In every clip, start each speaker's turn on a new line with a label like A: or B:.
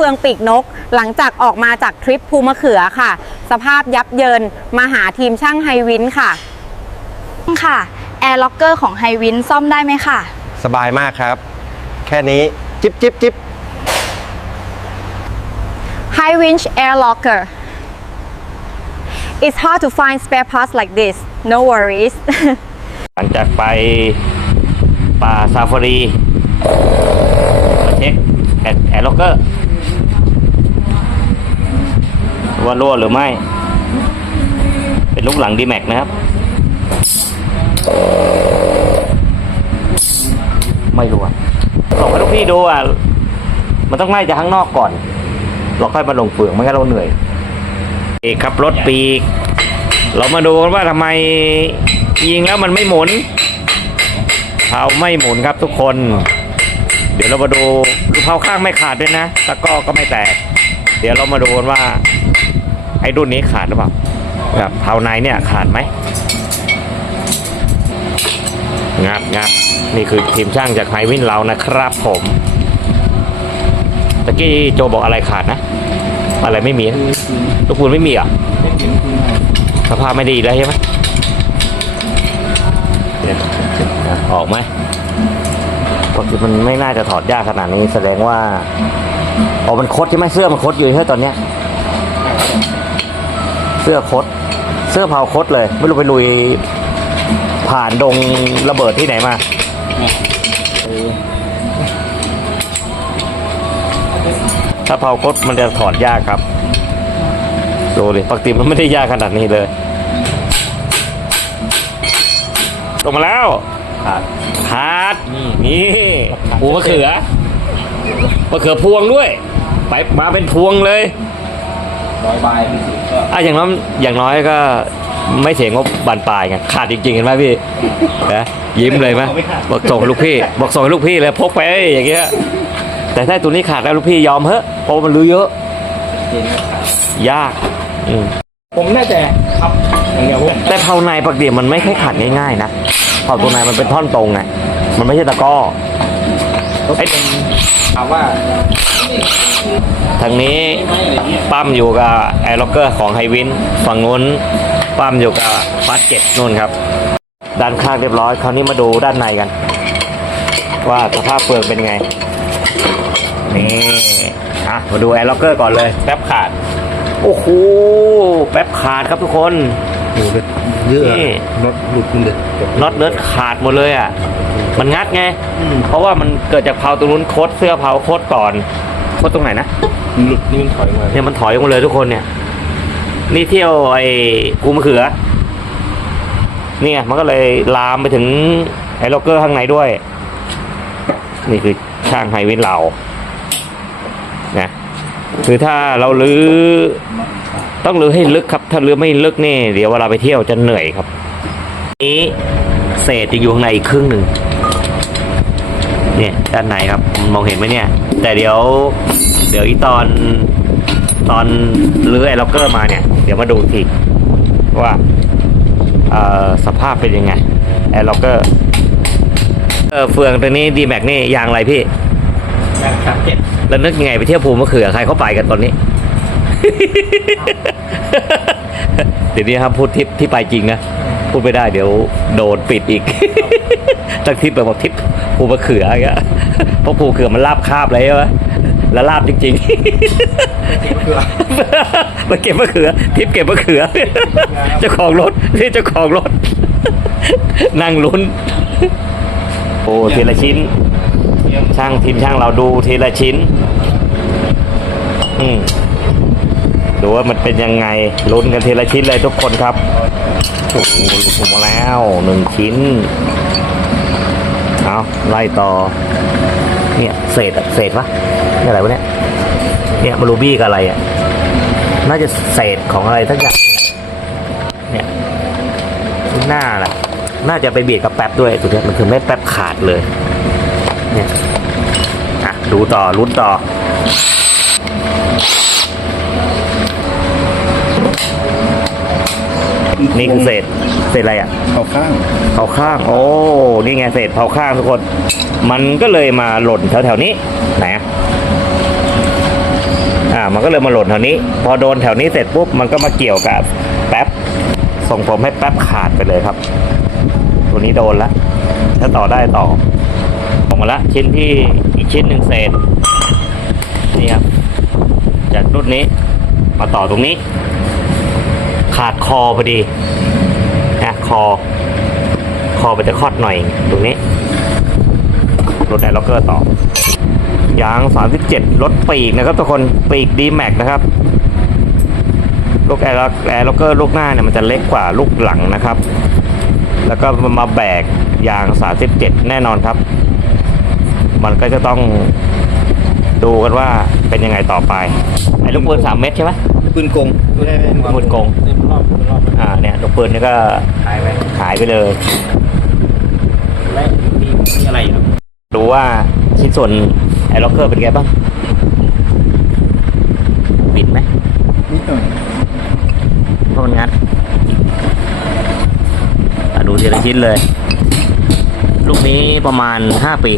A: ฟืองปีกนก หลังจากออกมาจากทริปภูมะเขือค่ะ สภาพยับเยินมาหาทีมช่างไฮวินค่ะ
B: ค่ะ แอร์ล็อกเกอร์ของไฮวินซ่อมได้ไหมค่ะ
C: สบายมากครับ แค่นี้จิบจิบจิบ
A: High Winch Air Locker It's hard to find spare parts like this no worries
D: หลังจากไปป่าซาฟารีมาเช็คแอร์แอร์ล็อกเกอร์ ว่ารั่วหรือไม่ เป็นลูกหลังดีแม็กนะครับ ไม่รั่วลองให้ลูกพี่ดูอะมันต้องไล่จากข้างนอกก่อน เราค่อยมาลงเฟืองไม่งั้นเราเหนื่อย เอกครับรถปีก เรามาดูกันว่าทำไมยิงแล้วมันไม่หมุนเผาไม่หมุนครับทุกคน เดี๋ยวเรามาดูคือเผาข้างไม่ขาดด้วยนะตะก้อก็ไม่แตก เดี๋ยวเรามาดูกันว่า ไอ้รุ่นนี้ขาดหรือเปล่าครับเผาในเนี่ยขาดไหมงับงับนี่คือทีมช่างจากไฮวินเรานะครับผมตะกี้โจบอกอะไรขาดนะ อะไรไม่มีลูกปืนไม่มีอะสภาพไม่ดีแล้วใช่ไหมออกไหมปกติมันไม่น่าจะถอดยากขนาดนี้แสดงว่าอ๋อมันคดใช่ไหมเสื้อมันคดอยู่ใช่ตอนเนี้ย สื้อคด เสื้อเผาคดเลย ไม่รู้ไปลุยผ่านดงระเบิดที่ไหนมาถ้าเผาคดมันจะถอดยากครับดูเลยปกติมันไม่ได้ยากขนาดนี้เลยลงมาแล้วฮาร์ดนี่ปูมะเขือมะเขือพวงด้วย ไปมาเป็นพวงเลย ร้อยใบอะอย่างน้อยอย่างน้อยก็ไม่เสียงงบบานปลายไงขาดจริงๆเห็นไหมพี่นะยิ้มเลยไหมบอกส่งให้ลูกพี่ บอกส่งให้ลูกพี่เลยพกไปอย่างเงี้ยแต่ถ้าตัวนี้ขาดแล้วลูกพี่ยอมเถอะเพราะมันรู้เยอะ ยากอืม
E: ผมน่าจะครับอย่างเดียวผม
D: แต่เผาในปกติมันไม่ค่อยขาดง่ายๆนะเผาตัวในมันเป็นท่อนตรงไงมันไม่ใช่ตะกร้อไอ้
E: ถามว่า
D: ทางนี้ปั้มอยู่กับแอร์ล็อกเกอร์ของไฮวินฝั่งนู้นปั้มอยู่กับฟาสเจ็ตนู่นครับ ด้านข้างเรียบร้อยคราวนี้มาดูด้านในกัน ว่าสภาพเปลือกเป็นไง นี่อะมาดูแอร์ล็อกเกอร์ก่อนเลย แป๊บขาด โอ้โหแป๊บขาดครับทุกคน
C: เยอะ
D: นี่
C: น็อตหลุดมันเด็ด
D: น็อตเนิร์ดขาดหมดเลยอะ มันงัดไงเพราะว่ามันเกิดจากเผาตรงนู้นโคดเสื้อเผาโคดก่อน โคดตรงไหนนะ
C: หลุดนี่มันถอยมา
D: เนี่ยมันถอยออกมาเลยทุกคนเนี่ย นี่เที่ยวไอ้กูมะเขือ เนี่ยมันก็เลยลามไปถึงไอ้ล็อกเกอร์ข้างในด้วย นี่คือช่างไฮวินเรานะคือถ้าเราลื้อต้องลื้อให้ลึกครับ ถ้าลื้อไม่ลึกนี่ เดี๋ยวเวลาไปเที่ยวจะเหนื่อยครับนี้เศษจะอยู่ข้างในอีกครึ่งหนึ่งเนี่ย ด้านในครับมองเห็นไหมเนี่ย แต่เดี๋ยว เดี๋ยวอีตอนตอนลื้อไอ้ล็อกเกอร์มาเนี่ย เดี๋ยวมาดูอีกทีว่าสภาพเป็นยังไงไอ้ล็อกเกอร์เออเฟืองตัวนี้ดีแม็กนี่ยางอะไรพี่
E: แบบสามเจ็ด
D: แล้วนึกยังไงไปเที่ยวภูมะเขือใครเข้าไปกันตอนนี้ เดี๋ยวนี้ครับพูดทิปที่ไปจริงนะ พูดไม่ได้เดี๋ยวโดนปิดอีกตั้งทริปแบบบอกทริป ภูมะเขืออย่างเงี้ยเพราะภูมะเขือมันลาบคาบเลยใช่ไหมแล้วลาบจริงๆมาเก็บมะเขือทิปเก็บมะเขือเจ้าของรถนี่เจ้าของรถ นั่งลุ้น โอ้ทีละชิ้น ช่างทีมช่างเราดูทีละชิ้น อืมดูว่ามันเป็นยังไงลุ้นกันทีละชิ้นเลยทุกคนครับโอ้โหหลุดออกมาแล้วหนึ่งชิ้น เอาไล่ต่อ เนี่ยเศษเศษปะนี่อะไรวะเนี่ย เนี่ยมารูบี้กับอะไรอะน่าจะเศษของอะไรสักอย่างเนี่ยหน้าแหละน่าจะไปเบียดกับแป๊บด้วยตัวเนี้ยมันคือไม่แป๊บขาดเลย เนี่ย อะ ดูต่อลุ้นต่อ นี่คือเศษเศษอะไรอะ
C: เอาข้าง
D: เผาข้าง โอ้ นี่ไงเศษเผาข้างทุกคน มันก็เลยมาหล่นแถวๆนี้ไหนอะมันก็เลยมาหล่นแถวนี้ พอโดนแถวนี้เสร็จปุ๊บ มันก็มาเกี่ยวกับแป๊บ ส่งผมให้แป๊บขาดไปเลยครับ ตัวนี้โดนแล้วถ้าต่อได้ต่อออกมาละชิ้นที่อีกชิ้นหนึ่งเศษนี่ครับจากรุ่นนี้มาต่อตรงนี้ ขาดคอพอดีนะคอ คอไปจะคลอดหน่อยตรงนี้รถแอร์ล็อกเกอร์ต่อยาง 37 รถปีกนะครับทุกคนปีกดีแม็กนะครับ ลูกแอร์ล็อกแอร์ล็อกเกอร์ลูกหน้าเนี่ยมันจะเล็กกว่าลูกหลังนะครับ แล้วก็มาแบกยาง 37 แน่นอนครับ มันก็จะต้องดูกันว่าเป็นยังไงต่อไป ไอ้ลูกปืน3 เม็ดใช่ไหม
E: ปืนกงไม่ได้
D: ปืนกง
E: เต็ม รอบเต็มรอบ
D: อ่าเนี่ยลูกปืนนี่ก็
E: หายไป
D: หายไปเลย
E: และมีมีอะไรอยู่ครับ
D: ดูว่าชิ้นส่วนไอ้ล็อกเกอร์เป็นไงบ้างปิดไหม
E: นิดหน่อย
D: เพราะมันงัดอะดูทีละชิ้นเลย ลูกนี้ประมาณห้าปี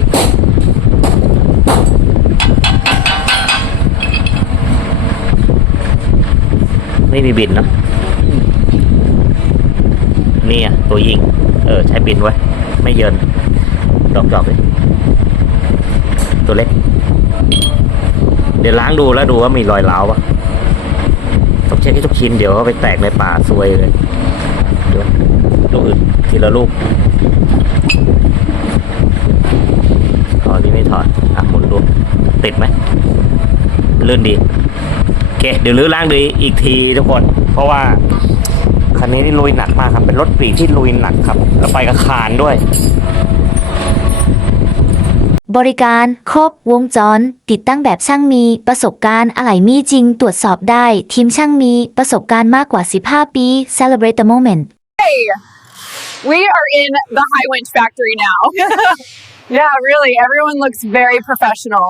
D: ไม่มีบินเนาะ นี่อะตัวยิง เออ ใช้บินไว้ ไม่เยิน ดอกดอกเลยตัวเล็ก เดี๋ยวล้างดูแล้วดูว่ามีรอยร้าวปะต้องเช็คให้ทุกชิ้นเดี๋ยวเขาไปแตกในป่าซวยเลยดูลูกอื่นทีละลูกตอนนี้ไม่ถอดอะหมุนดูติดไหมลื่นดีโอเคเดี๋ยวลื้อล้างดูอีกทีทุกคน เพราะว่า คันนี้นี่ลุยหนักมากครับ เป็นรถปีกที่ลุยหนักครับ แล้วไปกับคานด้วย
F: บริการครบวงจร ติดตั้งแบบช่างมีประสบการณ์อะไหล่มีจริง ตรวจสอบได้ ทีมช่างมีประสบการณ์มากกว่า 15 ปี Celebrate the moment
G: We are in the high winch factory now. yeah, really. Everyone looks very professional.